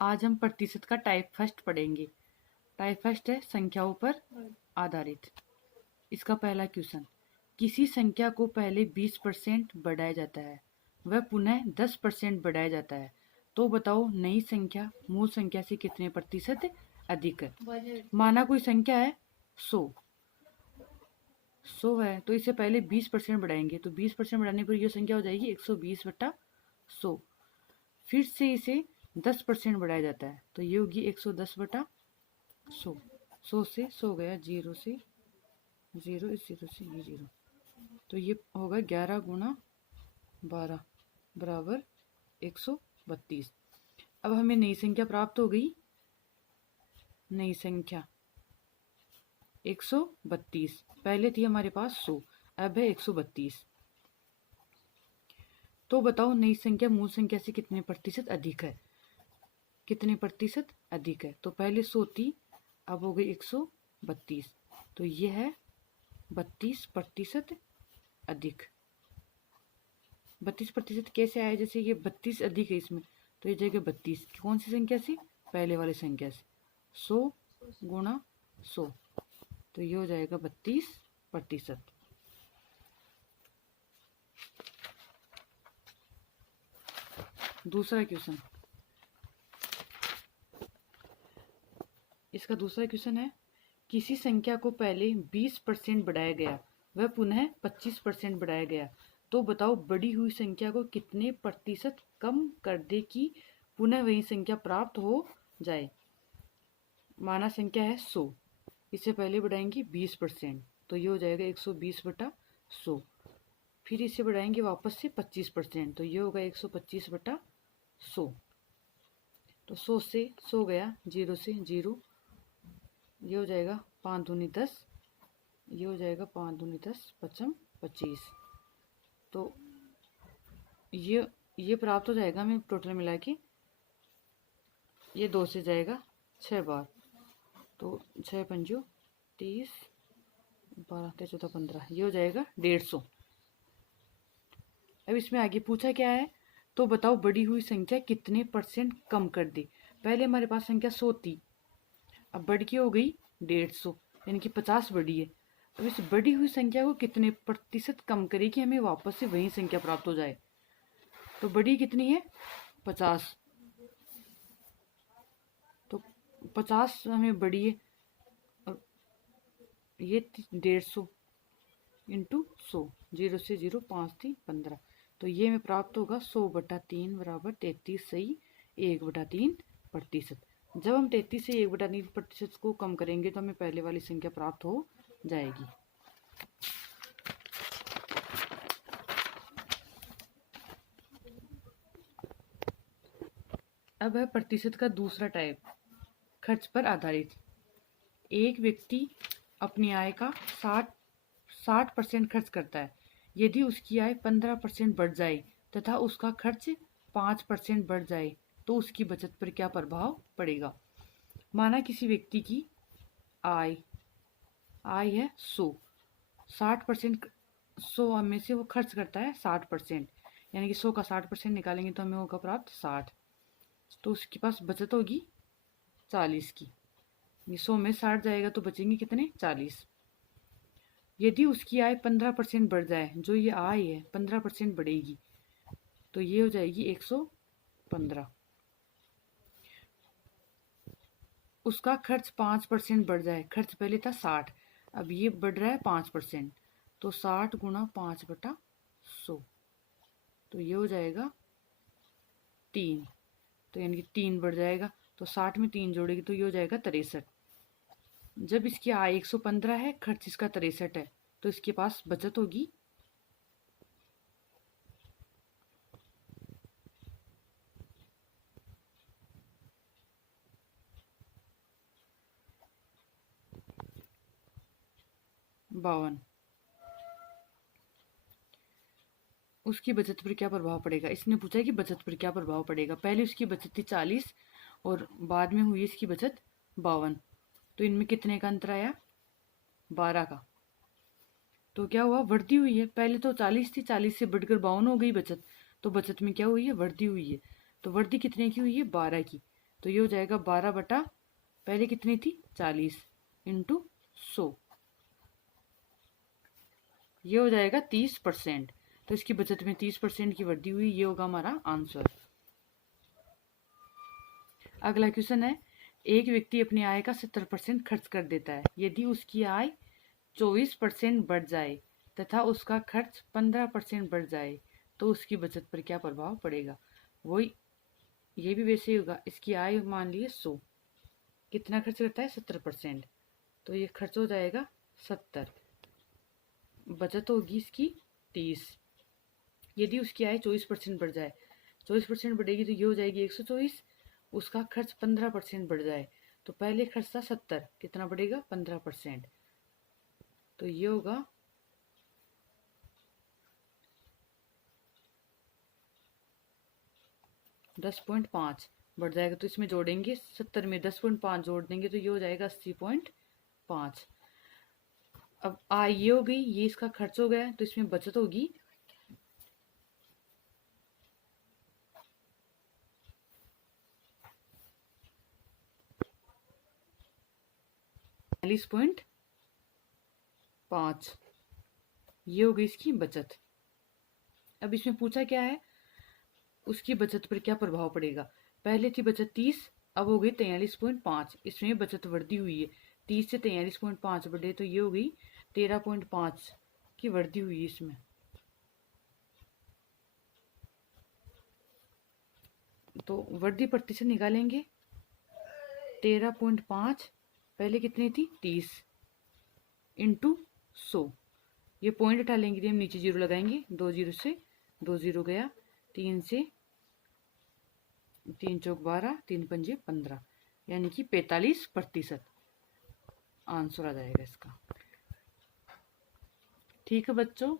आज हम प्रतिशत का टाइप फर्स्ट पढ़ेंगे। टाइप फर्स्ट है संख्याओं पर आधारित। इसका पहला क्वेश्चन, किसी संख्या को पहले 20% बढ़ाया जाता है वह पुनः 10% बढ़ाया जाता है, तो बताओ नई संख्या मूल संख्या से कितने प्रतिशत अधिक है। माना कोई संख्या है 100 है, तो इसे पहले 20% बढ़ाएंगे, तो 20% बढ़ाने पर यह संख्या हो जाएगी 120/100। फिर से इसे 10% बढ़ाया जाता है, तो ये होगी 110/100। 100 से 100 गया, 0 से 0, इस 0 से ये 0, तो ये होगा 11 गुणा 12 बराबर 132। अब हमें नई संख्या प्राप्त हो गई, नई संख्या 132। पहले थी हमारे पास 100, अब है 132। तो बताओ नई संख्या मूल संख्या से कितने प्रतिशत अधिक है, कितने प्रतिशत अधिक है। तो पहले 100 थी, अब हो गई 132, तो ये है 32% अधिक। 32% कैसे आया, जैसे ये 32 अधिक है इसमें, तो ये जगह 32 कौन सी संख्या से, पहले वाली संख्या से, 100 गुणा 100, तो ये हो जाएगा 32%। दूसरा क्वेश्चन, इसका दूसरा क्वेश्चन है, किसी संख्या को पहले 20% बढ़ाया गया वह पुनः 25% बढ़ाया गया, तो बताओ बढ़ी हुई संख्या को कितने प्रतिशत कम कर दे कि पुनः वही संख्या प्राप्त हो जाए। माना संख्या है 100, इसे पहले बढ़ाएंगे 20%, तो ये हो जाएगा 120/100। फिर इसे बढ़ाएंगे वापस से 25%, तो ये होगा 125/100। तो 100 से 100 गया, 0 से 0, ये हो जाएगा 5 दूनी 10, ये हो जाएगा 5 दूनी 10, 5 25। तो ये प्राप्त हो जाएगा हमें टोटल मिला के, ये 2 से जाएगा 6 बार, तो 6 पंजो 30, 12 13 14 15, ये हो जाएगा 150। अब इसमें आगे पूछा क्या है, तो बताओ बढ़ी हुई संख्या कितने % कम कर दे। पहले हमारे पास संख्या 100 थी, अब बढ़ के हो गई 150, यानी कि 50 बढ़ी है। अब इस बढ़ी हुई संख्या को कितने प्रतिशत कम करे कि हमें वापस से वही संख्या प्राप्त हो जाए। तो बढ़ी कितनी है, 50, तो 50 हमें बढ़ी है, और ये 150 इंटू 100, 0 से 0, 5 थी 15, तो ये हमें प्राप्त होगा 100/3 बराबर 33 सही 1/3%। जब हम 33 से 1/3% को कम करेंगे तो हमें पहले वाली संख्या प्राप्त हो जाएगी। अब है प्रतिशत का दूसरा टाइप, खर्च पर आधारित। एक व्यक्ति अपनी आय का 60% खर्च करता है। यदि उसकी आय 15% बढ़ जाए तथा उसका खर्च 5% बढ़ जाए, तो उसकी बचत पर क्या प्रभाव पड़ेगा। माना किसी व्यक्ति की आय है 100, 60%, 100 में से वो खर्च करता है 60%, यानी कि 100 का 60% निकालेंगे तो हमें होगा प्राप्त 60, तो उसके पास बचत होगी 40 की। 100 में 60 जाएगा तो बचेंगे कितने, 40। यदि उसकी आय 15% बढ़ जाए, जो ये आय है 15% बढ़ेगी, तो ये हो जाएगी 115। उसका खर्च 5% बढ़ जाए, खर्च पहले था 60, अब ये बढ़ रहा है 5%, तो 60 गुणा 5/100, तो ये हो जाएगा 3, तो यानी कि 3 बढ़ जाएगा, तो 60 में 3 जोड़ेगी तो ये हो जाएगा 63। जब इसकी आय 115 है, खर्च इसका 63 है, तो इसके पास बचत होगी 52। उसकी बचत पर क्या प्रभाव पड़ेगा, इसने पूछा है कि बचत पर क्या प्रभाव पड़ेगा। पहले उसकी बचत थी 40 और बाद में हुई इसकी बचत 52, तो इनमें कितने का अंतर आया, 12 का। तो क्या हुआ, बढ़ती हुई है, पहले तो 40 थी, 40 से बढ़कर 52 हो गई बचत, तो बचत में क्या हुई है, वृद्धि हुई है। तो वृद्धि कितने की हुई है, 12 की। तो ये हो जाएगा 12 बटा पहले कितनी थी 40 इंटू 100, ये हो जाएगा 30%। तो इसकी बचत में 30% की वृद्धि हुई, ये होगा हमारा आंसर। अगला क्वेश्चन है, एक व्यक्ति अपनी आय का 70% खर्च कर देता है। यदि उसकी आय 24% बढ़ जाए तथा उसका खर्च 15% बढ़ जाए तो उसकी बचत पर क्या प्रभाव पड़ेगा। वही ये भी वैसे ही होगा। इसकी आय मान लिए 100, कितना खर्च करता है 70%, तो ये खर्च हो जाएगा 70, बचत होगी इसकी 30। यदि उसकी आय 24% बढ़ जाए, 24% बढ़ेगी तो ये हो जाएगी 124, उसका खर्च 15% बढ़ जाए तो पहले खर्च था 70, कितना बढ़ेगा 15%, तो ये होगा 10.5 बढ़ जाएगा। तो इसमें जोड़ेंगे 70 में 10.5 जोड़ देंगे तो ये हो जाएगा 80.5। अब आय ये हो गई, ये इसका खर्च हो गया, तो इसमें बचत होगी 40.5, ये हो गई इसकी बचत। अब इसमें पूछा क्या है, उसकी बचत पर क्या प्रभाव पड़ेगा। पहले थी बचत 30, अब हो गई 43.5, इसमें बचत वृद्धि हुई है। 30 से 43.5 बढ़े तो ये हो गई 13.5 की वृद्धि हुई इसमें। तो वृद्धि प्रतिशत निकालेंगे, 13.5 पहले कितनी थी 30 इंटू 100, ये पॉइंट उठा लेंगे तो हम नीचे जीरो लगाएंगे, 2 जीरो से 2 जीरो गया, 3 से 3 चौक 12, 3 पंजे 15, यानी कि 45% आंसर आ जाएगा इसका। ठीक है बच्चों,